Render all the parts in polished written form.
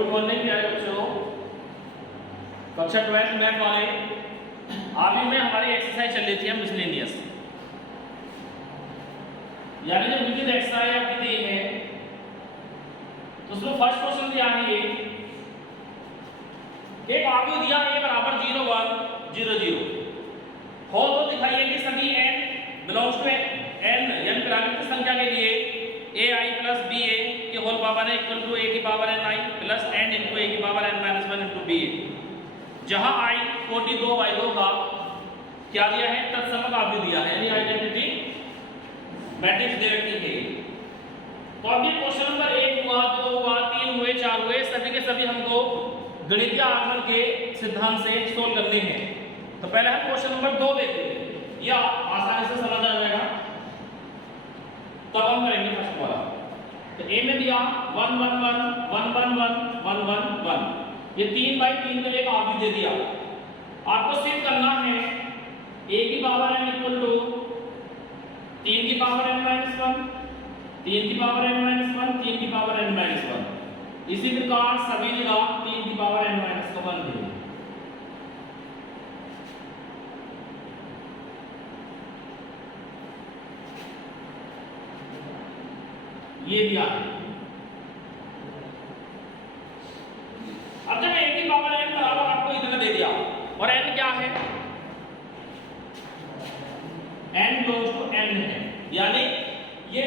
Good morning प्यारे बच्चों, कक्षा 12 मैथ वाले। आज भी में हमारी एक्सरसाइज चल रही थी मिसलेनियस, यानी जो विविध एक्सरसाइज आपकी दी है तो उसमें फर्स्ट क्वेश्चन दिया है ये एक आपको दिया a बराबर 0 1 0 0 हो तो दिखाइए कि सभी n बिलोंग्स टू n यानी प्राकृतिक संख्या के लिए ai प्लस ba के होल पावर है इक्वल टू a की power n i plus n into a की power n minus 1 into ba, जहां i 42/2 का क्या दिया है तत्सम का भी दिया है, यानी आइडेंटिटी मैट्रिक्स दे रखी है। तो अब ये क्वेश्चन नंबर 1 हुआ, 2 हुआ, 3 हुए, 4 हुए, सभी के सभी हमको गणितीय आगमन के सिद्धांत से सोल्व करने हैं। तो पहले हम क्वेश्चन नंबर 2 देखेंगे, या आसानी से समझ आ जाएगा। तो अब हम करेंगे फर्स्ट वाला। तो ए में दिया 1 1 1 1 1 1 1 1 1, ये 3/3 में एक आप दे दिया। आपको सिर्फ करना है a की पावर n इक्वल टू 3 की पावर n माइनस 1, 3 की पावर n माइनस 1, 3 की पावर n माइनस 1। इसी प्रकार सभी जगह 3 की पावर n माइनस 1 दे। ये दिया है। अब जब a की पावर n बराबर आपको इतना दे दिया और n क्या है, n बिलोंग्स टू n है, यानी ये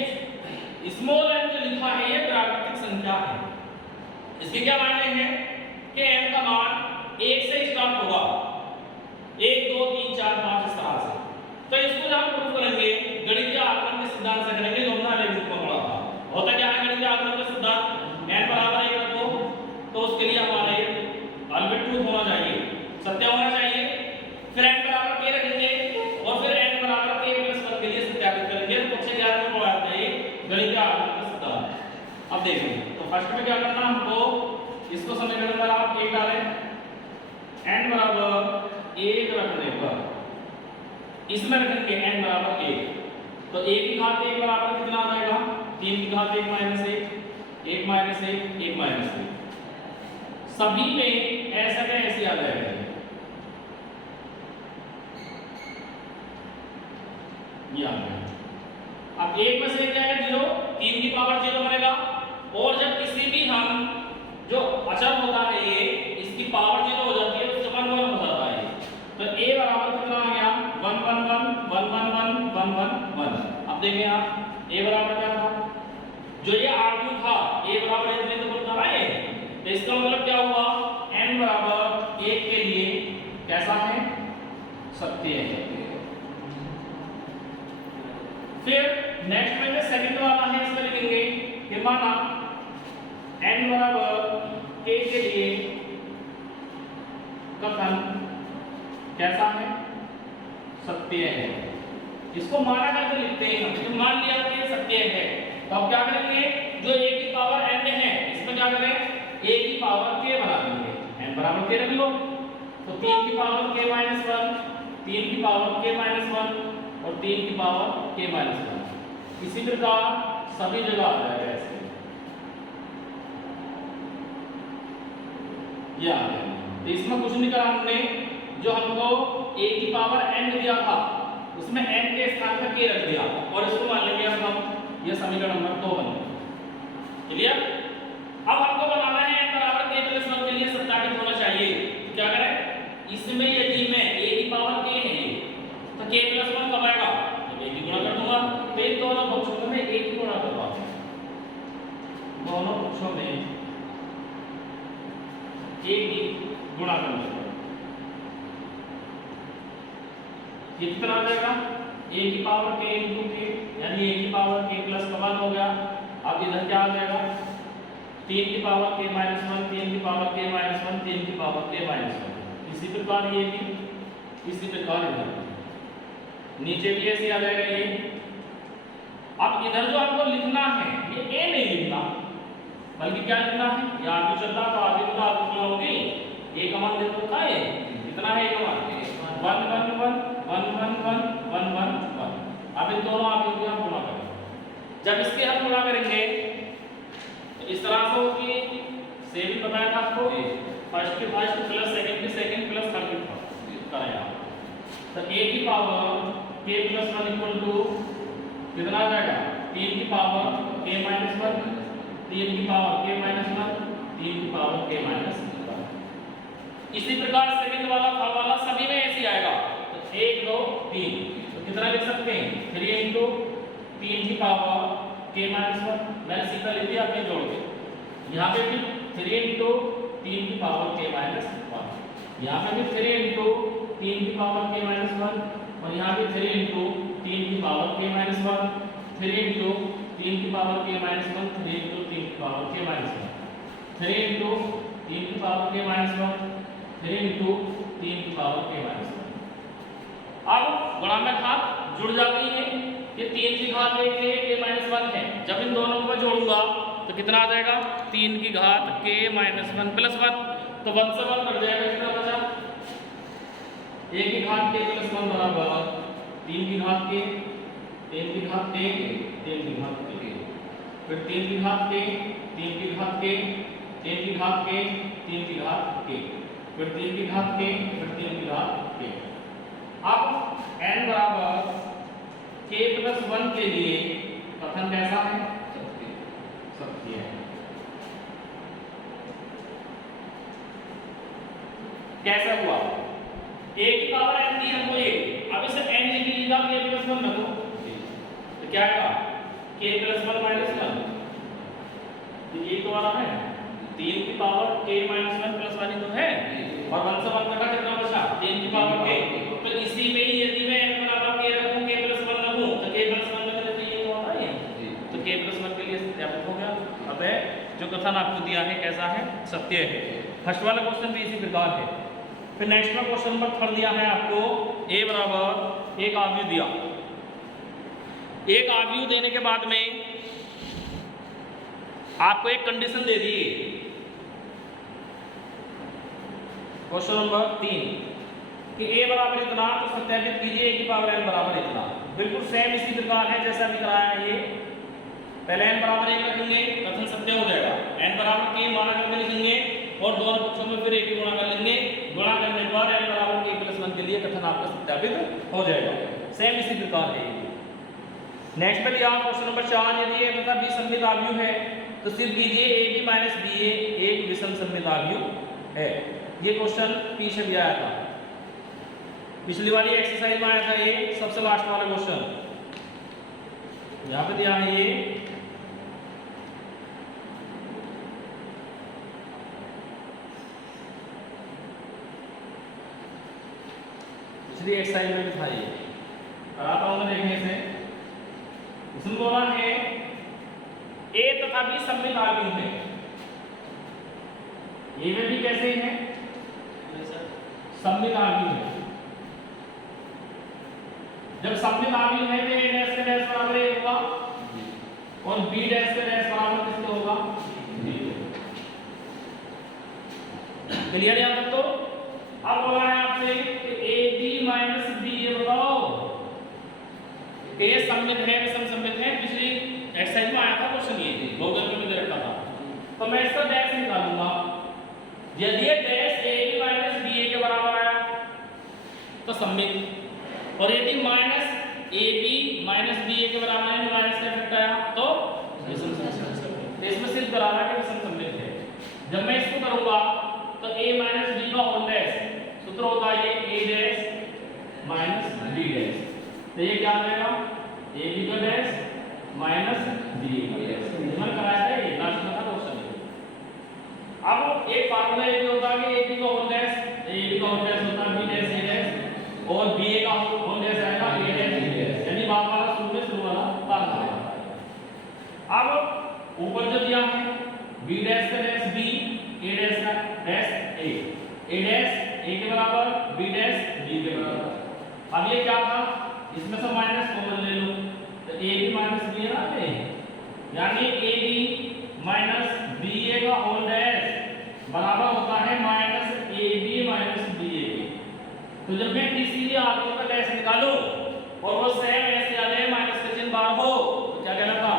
स्मॉल n जो लिखा है ये प्राकृतिक संख्या है। इसके क्या मायने हैं कि n का मान 1 से स्टार्ट होगा, 1 2 3 4 5 इस तरह से। तो इसको जब हम प्रूफ करेंगे गणितीय आगमन के सिद्धांत से करेंगे, जो हमने अभी पढ़ा था। होता क्या है गणितीय आगमन का सिद्धांत, n बराबर 1 रखो तो उसके लिए हमारे अल्फा ट्रूथ होना चाहिए, सत्य होना चाहिए। फिर n बराबर k रखेंगे और फिर n बराबर k प्लस 1 के लिए सत्यापित करेंगे। तो कक्षा 11 में पढ़ा था ये गणितीय आगमन का सिद्धांत। अब देखिए, तो फर्स्ट में क्या करना हमको, इसको समीकरण नंबर आप 1 डालें, n बराबर 1 रखने पर इसमें रखेंगे n बराबर 1, तो a की घात 1 बराबर कितना आ जाएगा, 3 की घात 1 माइनस 1, 1 माइनस 1, 1 माइनस 1। सभी में ऐसा का ऐसे आ जाएगा। ये आ गया। अब 1 में से क्या है 0, 3 की पावर 0 बनेगा। और जब किसी भी हम जो अचर होता है ये इसकी पावर 0 हो जाती है तो 1 1 हो जाता है। तो a बराबर कितना आ गया 1 1 1 1 1 1 1 1 1। अब देखें आप a बराबर क्या था, जो ये r3 था, a बराबर इतने तो बोलता है, तो इसका मतलब क्या हुआ n बराबर 1 के लिए कैसा है, सत्य है। फिर नेक्स्ट में सेकंड वाला है, इसमें लिखेंगे कि माना n बराबर k के लिए कथन कैसा है, सत्य है। इसको माना करके लिखते हैं हम, तो मान लिया कि सत्य है। तो अब क्या करेंगे, जो a की पावर n है इसमें क्या करें, a की पावर k बना देंगे, n बराबर k रख लो। तो 3 की पावर k माइनस 1, 3 की पावर k माइनस 1 और 3 की पावर k माइनस 1। इसी प्रकार सभी जगह आ जाएगा ऐसे। ये आ गया। तो इसमें कुछ नहीं करा हमने, जो हमको a की पावर n दिया था उसमें n के स्थान पर k रख दिया और इसको मान लेंगे अब हम, ये समीकरण नंबर 2 बन गया। क्लियर। अब हमको बनाना है n बराबर k प्लस 1 के लिए सत्यापित होना चाहिए। क्या करें, इसमें यदि मैं a की पावर k है तो k प्लस 1 कब आएगा, जब a की गुणा कर दूंगा। तो इन दोनों पक्षों में a की गुणा करवा दूं, दोनों पक्षों में a की गुणा कर दूंगा। कितना आ जाएगा, a की पावर k इनटू k, यानी a की पावर k प्लस 1 हो गया। अब इधर क्या आ जाएगा, 3 की पावर k माइनस 1, 3 की पावर k माइनस 1, 3 की पावर k माइनस 1। इसी प्रकार ये भी, इसी प्रकार इधर नीचे भी ऐसे आ जाएगा ये। अब इधर जो आपको लिखना है ये a नहीं लिखना, बल्कि क्या लिखना है, ये आगे चल रहा तो आगे तो आपको होगी a का मान देखो क्या है, कितना है a का मान 1 1 1 1 1 1 1 1 1। अब इन दोनों आप गुणा करें। जब इसके हम गुणा करेंगे तो इस तरह से होगी सेम बताया था आपको, फर्स्ट के फर्स्ट प्लस सेकंड के सेकंड प्लस थर्ड के थर्ड कराया। तो a की power k plus 1 equal to कितना आ जाएगा, 3 की पावर k माइनस 1, 3 की पावर k माइनस 1, 3 की पावर k माइनस 1। इसी प्रकार सेकंड वाला थर्ड वाला सभी में ऐसे आएगा। तो 1 2 3 तो कितना लिख सकते हैं, 3 इंटू 3 की पावर k माइनस 1, मैंने सीधा लिख दिया अपने जोड़ के। यहाँ पे भी 3 इंटू 3 की पावर k माइनस 1, यहाँ पे भी 3 इंटू 3 की पावर k माइनस 1, और यहाँ भी 3 इंटू 3 की पावर k माइनस 1, 3 इंटू 3 की पावर k माइनस 1, 3 इंटू 3 की पावर k माइनस 1, 3 इंटू 3 की पावर k माइनस 1, 3 इंटू 3 की पावर k माइनस 1। अब गुणा में घात जुड़ जाती है, ये 3 की घात 1 है, k माइनस 1 है। जब इन दोनों को जोड़ूंगा तो कितना आ जाएगा, 3 की घात k माइनस 1 प्लस 1, तो 1 से 1 कट जाएगा, कितना बचा, 1 की घात k प्लस 1 बराबर 3 की घात k, 3 की घात k, 3 की घात k, फिर 3 की घात k, 3 की घात k, 3 की घात k, 3 की घात k, फिर 3 की घात k, फिर 3 की घात k। अब n बराबर k प्लस 1 के लिए कथन कैसा है, सत्य है। कैसा हुआ, a की पावर n दी हमको ये, अब इसे n लिख लीजिएगा, k प्लस 1 रखो तो क्या आएगा, k प्लस 1 माइनस 1, तो ये तो वाला है 3 की पावर k माइनस 1 प्लस 1 तो है, और 1 से 1 कटा कितना बचा, 3 की पावर k। तो इसी में ही यदि मैं n बराबर k रखूं, k प्लस 1 रखूं, तो k प्लस 1 में तो ये तो होता ही है, तो k प्लस 1 के लिए सत्यापित हो गया। अब जो कथन आपको दिया है कैसा है, सत्य है। फर्स्ट वाला क्वेश्चन भी इसी प्रकार है। फिर नेक्स्ट में क्वेश्चन नंबर 3 दिया है आपको, a बराबर एक आव्यूह दिया, एक आव्यूह देने के बाद में आपको एक कंडीशन दे दी, क्वेश्चन नंबर 3 कि a बराबर इतना, तो सत्यापित कीजिए a की पावर n बराबर इतना। बिल्कुल सेम इसी प्रकार है जैसा अभी कराया है ये, पहले n बराबर 1 रखेंगे, कथन सत्य हो जाएगा, n बराबर k माना करके लिखेंगे और दोनों पक्षों में फिर एक ही गुणा कर लेंगे, गुणा करने के बाद n बराबर k प्लस 1 के लिए कथन आपका सत्यापित हो जाएगा। सेम इसी प्रकार है। नेक्स्ट में दिया क्वेश्चन नंबर 4, यदि a तथा b सममित आव्यूह है तो सिद्ध कीजिए ab माइनस ba एक विषम सममित आव्यूह है। ये क्वेश्चन पीछे भी आया था, पिछली वाली एक्सरसाइज में आया था, ये सबसे लास्ट वाला क्वेश्चन यहाँ पे दिया है। ये पिछली एक्सरसाइज में भी था, ये कराता हूँ मैं देखने से। इसमें बोला है a तथा b सममित आव्यूह है, a में भी कैसे है, सममित आव्यूह है। जब सममित आव्यूह है तो a डैश का डैश बराबर a होगा और b डैश का डैश बराबर किसके होगा, क्लियर यहाँ तक। तो अब बोला है आपसे कि ab माइनस b, ये बताओ a सममित है विषम सममित है, पिछली एक्सरसाइज में आया था क्वेश्चन, ये बहुत जल्दी में दे रखा था। तो मैं इसका डैश निकालूंगा, यदि ये डैश ab माइनस ba के बराबर आया तो सममित, और यदि माइनस ab माइनस ba के बराबर है, माइनस का इफेक्ट आया तो विषम सममित। तो इसमें सिर्फ बराबर है विषम सममित है। जब मैं इसको करूंगा तो a माइनस b का होल डैश, सूत्र होता है ये a dash minus b dash, तो ये क्या आ जाएगा, ab का डैश माइनस b का डैश। मैंने कराया था ये लास्ट में था क्वेश्चन। अब एक फार्मूला ये भी होता है कि ab का होल डैश, ab का होल डैश होता है b डैश a डैश, और ba का होल डैश आएगा a डैश b डैश, यानी बाद वाला शुरू में शुरू वाला बाद में आएगा। अब ऊपर जो दिया है b डैश का डैश b, a डैश का डैश a डैश a के बराबर, b डैश b के बराबर। अब ये क्या था, इसमें से माइनस कॉमन ले लो, तो a b माइनस b है ना, यानी a b minus b a का होल डैश बराबर होता है minus a b minus b a के। तो जब मैं किसी आव्यूह का डैश निकालूं और वो सेम ऐसे आ जाए, माइनस का चिन्ह बाहर हो, तो क्या कहलाता,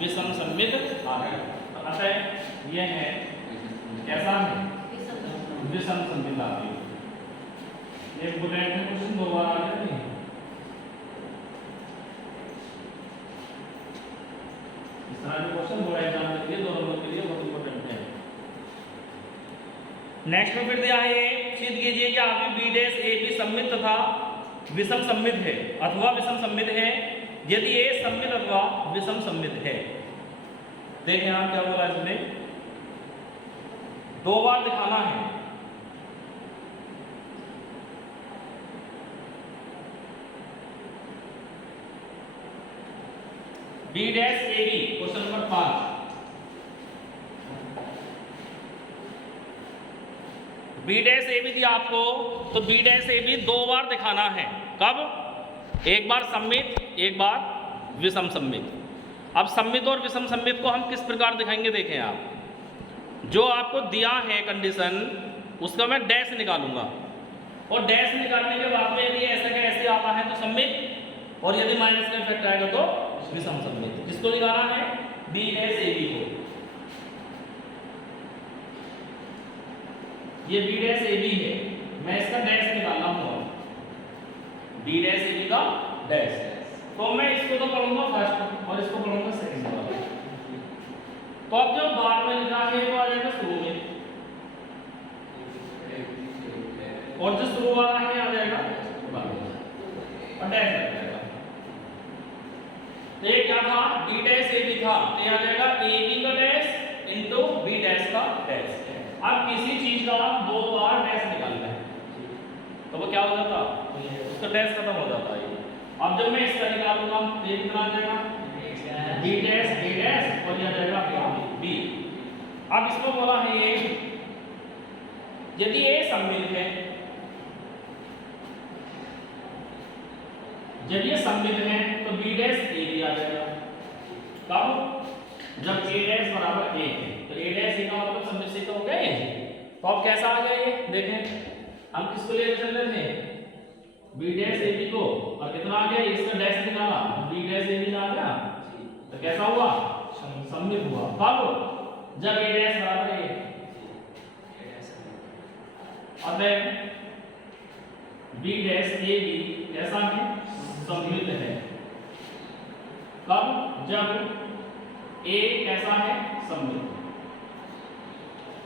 विषम सममित आव्यूह। अतः यह है कैसा है? विषम सममित आती है। एक बुलेट में क्वेश्चन 2 बार आ जाते हैं। इस तरह के क्वेश्चन बोर्ड एग्जाम के लिए 2 नंबर के लिए बहुत इंपॉर्टेंट है। नेक्स्ट में फिर दिया है ये सिद्ध कीजिए कि आपकी बी डैश ए बी सममित तथा विषम सममित है अथवा विषम सममित है यदि ए सममित अथवा विषम सममित है। देखें आप क्या बोला इसमें, 2 बार दिखाना है। B dash A B question number 5, B dash A B दिया आपको, तो बी डैश ए बी 2 बार दिखाना है। कब? एक बार सममित, एक बार विषम सममित। अब सममित और विषम सममित को हम किस प्रकार दिखाएंगे, देखें आप। जो आपको दिया है कंडीशन उसका मैं डैश निकालूंगा और डैश निकालने के बाद में यदि ऐसा का ऐसे आता है तो सममित और यदि माइनस का इफेक्ट आएगा तो विषम सममित। किसको निकालना है? बी डैश ए बी को। ये बी डैश ए बी है, मैं इसका डैश निकालना हूं। बी डैश ए बी का डैश, तो मैं इसको तो पढ़ूंगा फर्स्ट और इसको पढ़ूंगा सेकंड वाला। तो अब जो बाद में लिखा है वो आ जाएगा शुरू में और जो शुरू वाला है आ जाएगा बाद में और डैश लग जाएगा। तो ये क्या था? बी डैश ए बी था, तो ये आ जाएगा ए बी का डैश इनटू बी डैश का डैश। अब किसी चीज का 2 बार डैश निकालना है तो वो क्या हो जाता? उसका डैश खत्म हो जाता है। अब जब मैं इसका निकालूंगा तो ये कितना आ जाएगा? बी डैश ए डैश और ये आ जाएगा बी। अब इसको बोला है ये यदि ए सममित है, जब ये सममित है तो बी डैश ए बी आ जाएगा। कब? जब ए डैश बराबर ए है तो ए डैश ए का मतलब सममित से तो हो गए। तो अब कैसा आ गया ये देखें, हम किसको लेकर चल रहे थे? बी डैश ए बी को, और कितना आ गया? इसका डैश निकाला, बी डैश ए बी आ गया तो कैसा हुआ? सममित हुआ। कब? जब ए डैश बराबर ए। अब बी डैश ए बी कैसा है? सममित है। कब? जब ए कैसा है? सममित।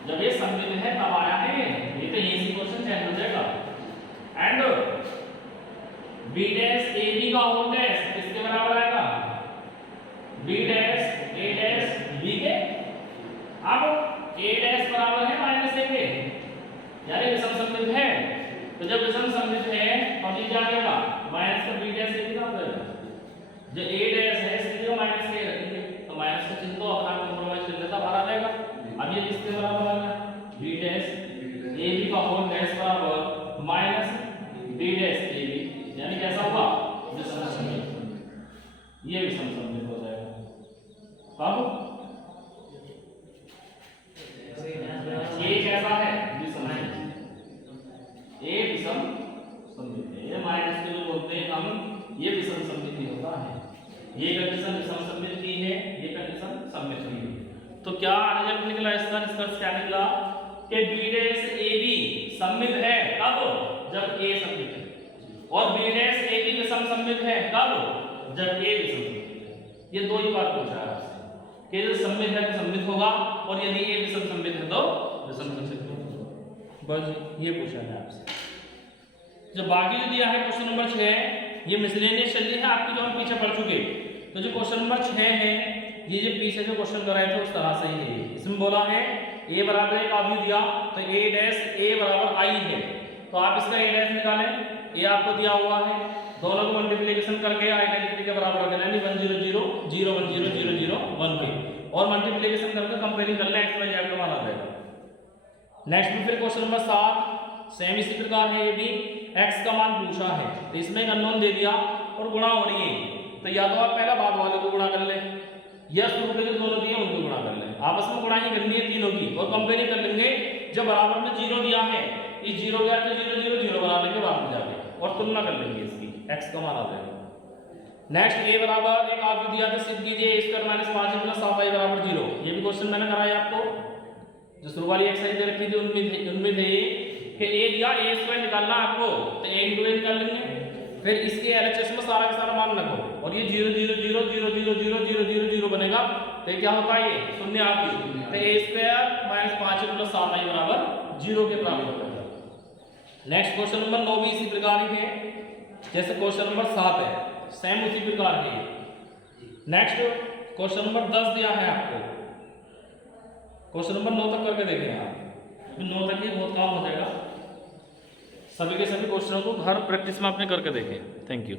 जब ये सममित है तब आया है ये, तो इजी क्वेश्चन चेंज हो जाएगा। And B dash A B का होल डैश किसके बराबर आएगा? B dash A dash B के। अब ए डैश बराबर है माइनस ए के, यानी विषम सममित है। तो जब विषम सममित है तो ये क्या आएगा? माइनस का बी डैश ए बी का आएगा। जो ए डैश है इसके लिए माइनस के रखेंगे तो माइनस का चिन्ह तो अपना कंप्रोमाइज कर लेता, बाहर आ जाएगा। अब ये किसके बराबर आ गया? बी डैश ए बी का होल डैश बराबर minus B dash A B, यानी कैसा हुआ? विषम सममित। ये विषम सममित हो जाएगा। अब ये कैसा है? विषम सममित। ये विषम सममित है। ये माइनस के जो बोलते हैं हम, ये विषम सममित ही होता है। ये कंडीशन विषम सममित की है, ये कंडीशन सममित की है। तो क्या रिजल्ट निकला इसका? निष्कर्ष क्या निकला कि बी डैश ए बी सममित है। कब? जब ए सममित है। और बी डैश ए बी विषम सममित है। कब? जब ए विषम सममित है। ये 2 ही बात पूछा है आपसे कि जो सममित है तो सममित होगा और यदि ए विषम सममित है तो विषम सममित होगा। बस ये पूछा है आपसे। जो बाकी जो दिया है क्वेश्चन नंबर 6 ये मिसलेनियस चल रही है आपकी, जो हम पीछे पढ़ चुके। तो जो क्वेश्चन नंबर 6 है ये जो पीछे जो क्वेश्चन कराए थे उस तरह से ही है। इसमें बोला है ए बराबर एक आव्यूह दिया तो ए डैश ए बराबर आई है, तो आप इसका ए डैश निकालें। ए आपको दिया हुआ है, दोनों को मल्टीप्लिकेशन करके आइडेंटिटी के बराबर कर लेना, 1 0 0 0 1 0 0 0 1 के, और मल्टीप्लिकेशन करके कंपेयरिंग कर लें, एक्स वाई जेड का मान आ जाएगा। नेक्स्ट में फिर क्वेश्चन नंबर 7 सेम इसी प्रकार है। ये भी x का मान पूछा है तो इसमें एक अननोन दे दिया और गुणा हो रही है, तो या तो आप पहला बाद वाले को गुणा कर ले या शुरू के जो दोनों दिए उनको गुणा कर ले। आपस में गुणा ही करनी है तीनों की, और कंपेयरिंग कर लेंगे। जब बराबर में 0 दिया है, ये 0 गया तो 0 0 0 बना लेंगे बाद में जाके, और तुलना कर लेंगे इसकी, x का मान आ जाएगा। नेक्स्ट a बराबर एक आव्यूह दिया था, सिद्ध कीजिए a² - 5 + 7i = 0। ये भी क्वेश्चन मैंने कराया आपको। जो शुरू वाली एक्सरसाइज दे रखी थी उनमें थे कि ए दिया, ए स्क्वायर निकालना आपको, तो ए इंटू ए निकाल लेंगे। फिर इसके एलएचएस में सारा का सारा मान रखो और ये 0 0 0 0 0 0 0 0 0 बनेगा, तो क्या होता है ये शून्य आपकी, तो ए स्क्वायर माइनस 5 प्लस 7 आई बराबर 0 के बराबर होगा। नेक्स्ट क्वेश्चन नंबर 9 भी इसी प्रकार के जैसे क्वेश्चन नंबर 7 है, सेम उसी प्रकार के। नेक्स्ट क्वेश्चन नंबर 10 दिया है आपको, क्वेश्चन नंबर 9 तक करके देखें आप, 9 तक ये बहुत काम हो जाएगा। सभी के सभी क्वेश्चनों को हर प्रैक्टिस में आपने करके देखें। Thank you.